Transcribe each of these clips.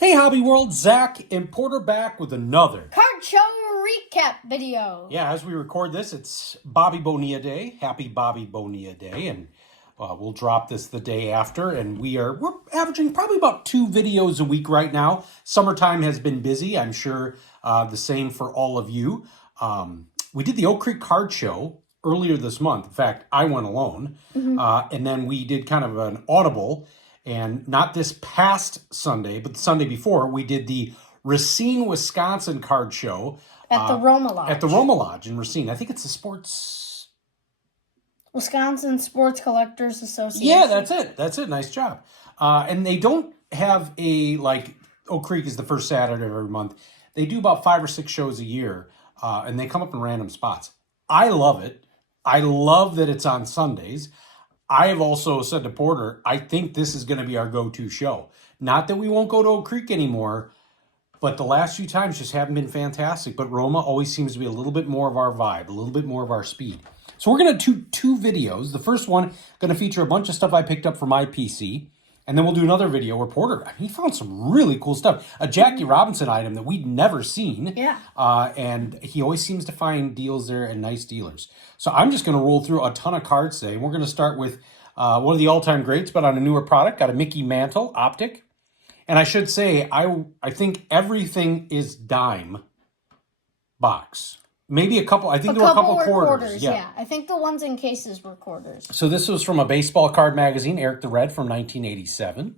Hey Hobby World, Zach and Porter back with another Card Show Recap video. Yeah, as we record this, it's Bobby Bonilla Day. Happy Bobby Bonilla Day, and we'll drop this the day after. And we're averaging probably about 2 videos a week right now. Summertime has been busy. I'm sure the same for all of you. We did the Oak Creek Card Show earlier this month. In fact, I went alone, and then we did kind of an audible. And not this past Sunday, but the Sunday before, we did the Racine, Wisconsin Card Show. At the Roma Lodge. At the Roma Lodge in Racine. I think it's the sports... Wisconsin Sports Collectors Association. Yeah, that's it. That's it. Nice job. And they don't have Oak Creek is the first Saturday of every month. They do about 5 or 6 shows a year, and they come up in random spots. I love it. I love that it's on Sundays. I have also said to Porter, I think this is going to be our go-to show. Not that we won't go to Oak Creek anymore, but the last few times just haven't been fantastic. But Roma always seems to be a little bit more of our vibe, a little bit more of our speed. So we're going to do 2 videos. The first one going to feature a bunch of stuff I picked up for my PC. And then we'll do another video where Porter, he found some really cool stuff. A Jackie Robinson item that we'd never seen. Yeah. And he always seems to find deals there and nice dealers. So I'm just going to roll through a ton of cards today. And we're going to start with one of the all-time greats, but on a newer product. Got a Mickey Mantle Optic. And I should say, I think everything is dime box. Maybe a couple, I think there were a couple quarters. Yeah, I think the ones in cases were quarters. So this was from a baseball card magazine, Eric the Red from 1987.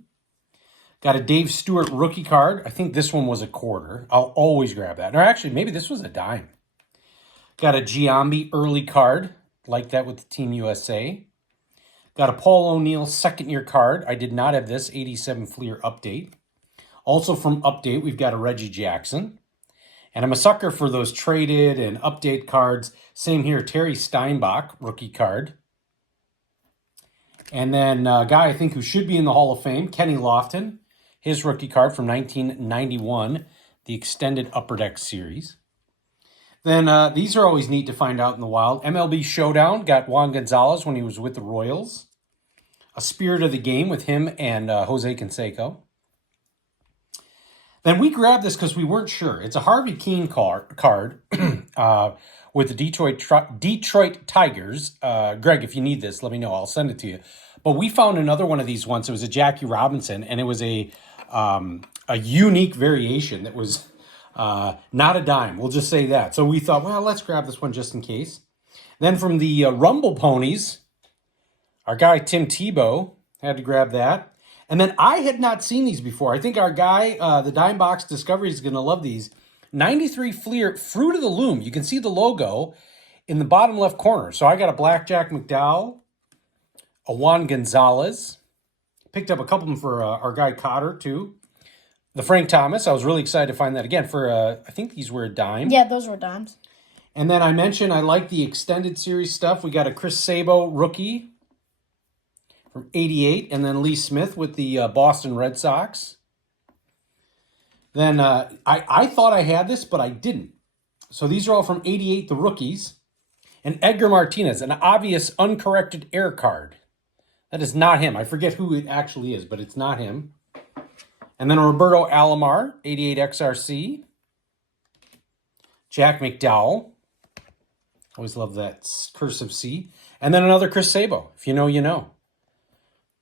Got a Dave Stewart rookie card. I think this one was a quarter. I'll always grab that. Or actually, maybe this was a dime. Got a Giambi early card, like that with the Team USA. Got a Paul O'Neill second-year card. I did not have this, 87 Fleer Update. Also from Update, we've got a Reggie Jackson. And I'm a sucker for those traded and update cards. Same here, Terry Steinbach, rookie card. And then a guy I think who should be in the Hall of Fame, Kenny Lofton. His rookie card from 1991, the Extended Upper Deck Series. Then these are always neat to find out in the wild. MLB Showdown, got Juan Gonzalez when he was with the Royals. A Spirit of the Game with him and Jose Canseco. Then we grabbed this because we weren't sure. It's a Harvey Keene card with the Detroit Tigers. Greg, if you need this, let me know. I'll send it to you. But we found another one of these once. It was a Jackie Robinson, and it was a unique variation that was not a dime. We'll just say that. So we thought, well, let's grab this one just in case. Then from the Rumble Ponies, our guy Tim Tebow had to grab that. And then I had not seen these before. I think our guy, the Dime Box Discovery, is going to love these. 93 Fleer Fruit of the Loom. You can see the logo in the bottom left corner. So I got a Blackjack McDowell, a Juan Gonzalez. Picked up a couple of them for our guy Cotter, too. The Frank Thomas. I was really excited to find that again for, I think these were a dime. Yeah, those were dimes. And then I mentioned I like the extended series stuff. We got a Chris Sabo rookie from 88, and then Lee Smith with the Boston Red Sox. Then I thought I had this, but I didn't. So these are all from 88, the rookies. And Edgar Martinez, an obvious uncorrected error card. That is not him. I forget who it actually is, but it's not him. And then Roberto Alomar, 88 XRC. Jack McDowell. Always love that cursive C. And then another Chris Sabo. If you know, you know.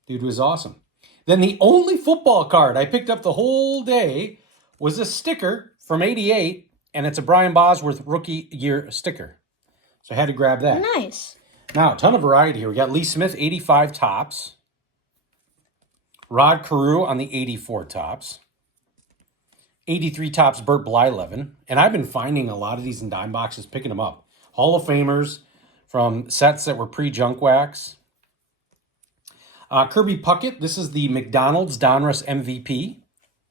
Dude was awesome. Then the only football card I picked up the whole day was a sticker from 88, and it's a Brian Bosworth rookie year sticker. So I had to grab that. Nice. Now, a ton of variety here. We got Lee Smith, 85 tops. Rod Carew on the 84 tops. 83 tops, Burt Blyleven. And I've been finding a lot of these in dime boxes, picking them up. Hall of Famers from sets that were pre-junk wax. Kirby Puckett, this is the McDonald's Donruss MVP.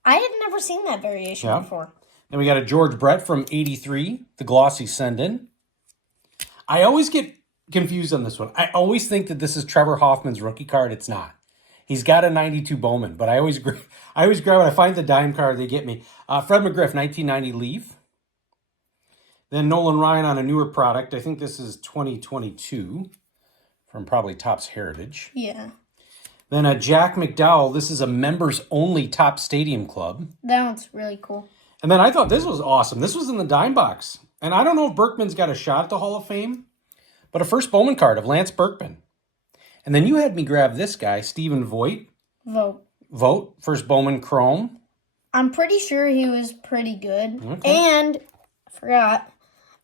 I had never seen that variation before. Then we got a George Brett from 83, the glossy send-in. I always get confused on this one. I always think that this is Trevor Hoffman's rookie card. It's not. He's got a 92 Bowman, but I always grab when I find the dime card, they get me. Fred McGriff, 1990 Leaf. Then Nolan Ryan on a newer product. I think this is 2022 from probably Topps Heritage. Yeah. Then a Jack McDowell. This is a members-only Top Stadium Club. That one's really cool. And then I thought this was awesome. This was in the dime box. And I don't know if Berkman's got a shot at the Hall of Fame, but a first Bowman card of Lance Berkman. And then you had me grab this guy, Stephen Vogt. Vogt, first Bowman Chrome. I'm pretty sure he was pretty good. Okay. And, I forgot,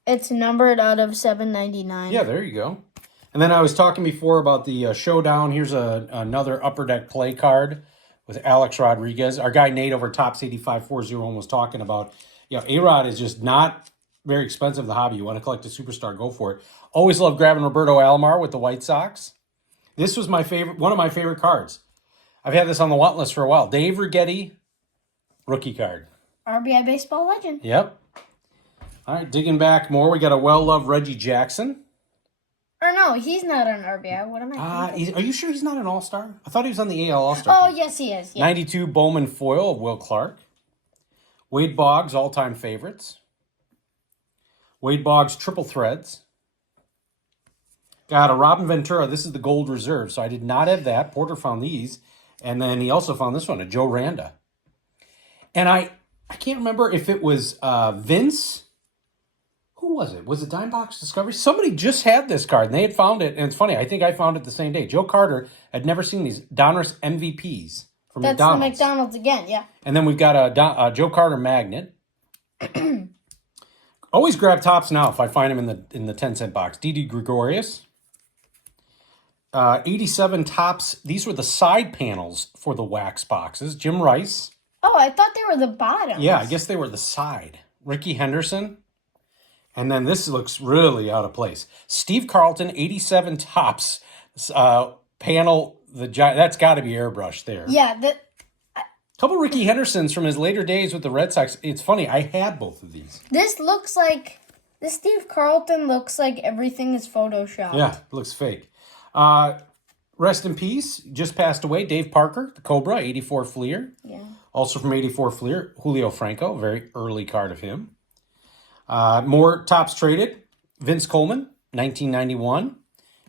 it's numbered out of 799. Yeah, there you go. And then I was talking before about the showdown. Here's another Upper Deck play card with Alex Rodriguez. Our guy Nate over Tops 8541 was talking about, A-Rod is just not very expensive in the hobby. You want to collect a superstar, go for it. Always love grabbing Roberto Alomar with the White Sox. This was one of my favorite cards. I've had this on the want list for a while. Dave Righetti, rookie card. RBI baseball legend. Yep. All right, digging back more, we got a well-loved Reggie Jackson. Or no, he's not an RBI. What am I thinking? Are you sure he's not an All-Star? I thought he was on the AL All-Star. Oh, yes, he is. Yeah. 92 Bowman foil of Will Clark. Wade Boggs, all-time favorites. Wade Boggs, triple threads. Got a Robin Ventura. This is the gold reserve, so I did not have that. Porter found these. And then he also found this one, a Joe Randa. And I can't remember if it was Vince. Who was it? Was it Dime Box Discovery? Somebody just had this card, and they had found it. And it's funny, I think I found it the same day. Joe Carter had never seen these Donruss MVPs from That's McDonald's. the McDonald's again, yeah. And then we've got a Joe Carter magnet. Always grab Tops now if I find him in the 10-cent box. Didi Gregorius. 87 Tops. These were the side panels for the wax boxes. Jim Rice. Oh, I thought they were the bottoms. Yeah, I guess they were the side. Ricky Henderson. And then this looks really out of place. Steve Carlton, 87 Tops. Panel, that's got to be airbrushed there. Yeah, Couple Ricky Hendersons from his later days with the Red Sox. It's funny, I had both of these. this Steve Carlton looks like everything is Photoshopped. Yeah, it looks fake. Rest in peace, just passed away, Dave Parker, the Cobra, 84 Fleer. Yeah. Also from 84 Fleer, Julio Franco, very early card of him. More Tops traded, Vince Coleman, 1991.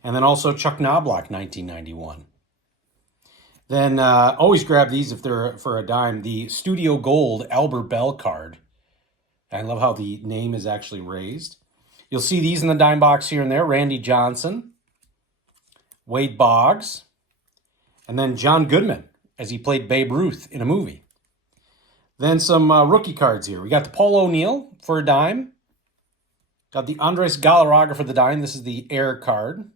And then also Chuck Knobloch, 1991. Then always grab these if they're for a dime. The Studio Gold Albert Bell card. I love how the name is actually raised. You'll see these in the dime box here and there. Randy Johnson, Wade Boggs, and then John Goodman as he played Babe Ruth in a movie. Then some rookie cards here. We got the Paul O'Neill for a dime. Got the Andres Galarraga for the dime. This is the Air card.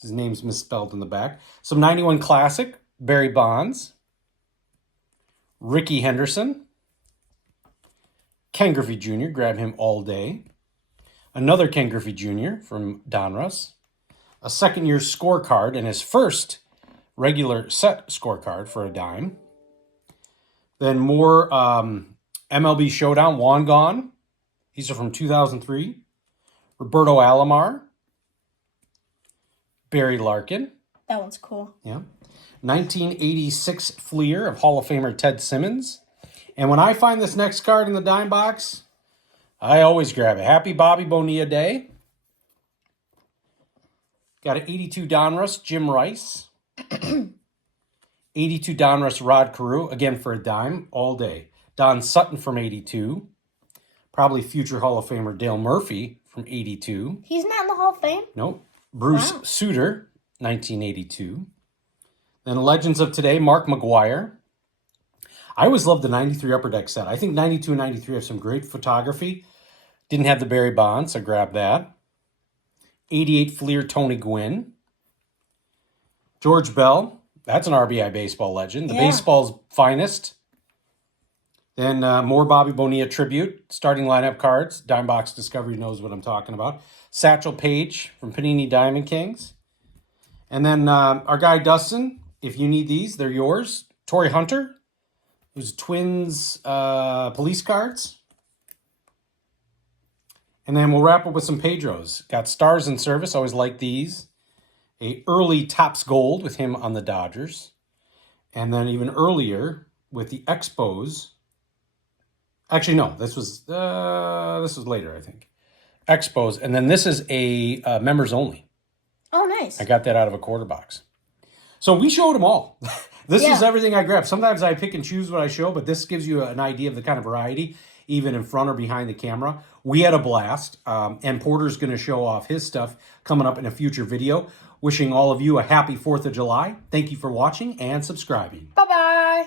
His name's misspelled in the back. Some 91 Classic. Barry Bonds, Ricky Henderson, Ken Griffey Jr., grab him all day. Another Ken Griffey Jr. from Donruss. A second-year scorecard and his first regular set scorecard for a dime. Then more MLB Showdown, Juan Gone. These are from 2003. Roberto Alomar. Barry Larkin. That one's cool. Yeah. 1986 Fleer of Hall of Famer Ted Simmons. And when I find this next card in the dime box, I always grab it. Happy Bobby Bonilla Day. Got an 82 Donruss, Jim Rice. 82 Donruss, Rod Carew. Again for a dime, all day. Don Sutton from 82. Probably future Hall of Famer Dale Murphy from 82. He's not in the Hall of Fame? Nope. Bruce Suter, 1982. Then Legends of Today, Mark McGuire. I always loved the 93 Upper Deck set. I think 92 and 93 have some great photography. Didn't have the Barry Bonds, so grab that. 88 Fleer, Tony Gwynn. George Bell. That's an RBI baseball legend. The baseball's finest. Then more Bobby Bonilla tribute. Starting lineup cards. Dime Box Discovery knows what I'm talking about. Satchel Paige from Panini Diamond Kings. And then our guy Dustin. If you need these, they're yours. Torrey Hunter, who's Twins police cards. And then we'll wrap up with some Pedros. Got Stars in Service, always like these. A early Topps Gold with him on the Dodgers. And then even earlier with the Expos. Actually, no, this was later, I think. Expos. And then this is a members only. Oh, nice. I got that out of a quarter box. So we showed them all. This is Yeah. everything I grabbed. Sometimes I pick and choose what I show, but this gives you an idea of the kind of variety, even in front or behind the camera. We had a blast, and Porter's going to show off his stuff coming up in a future video. Wishing all of you a happy 4th of July. Thank you for watching and subscribing. Bye-bye.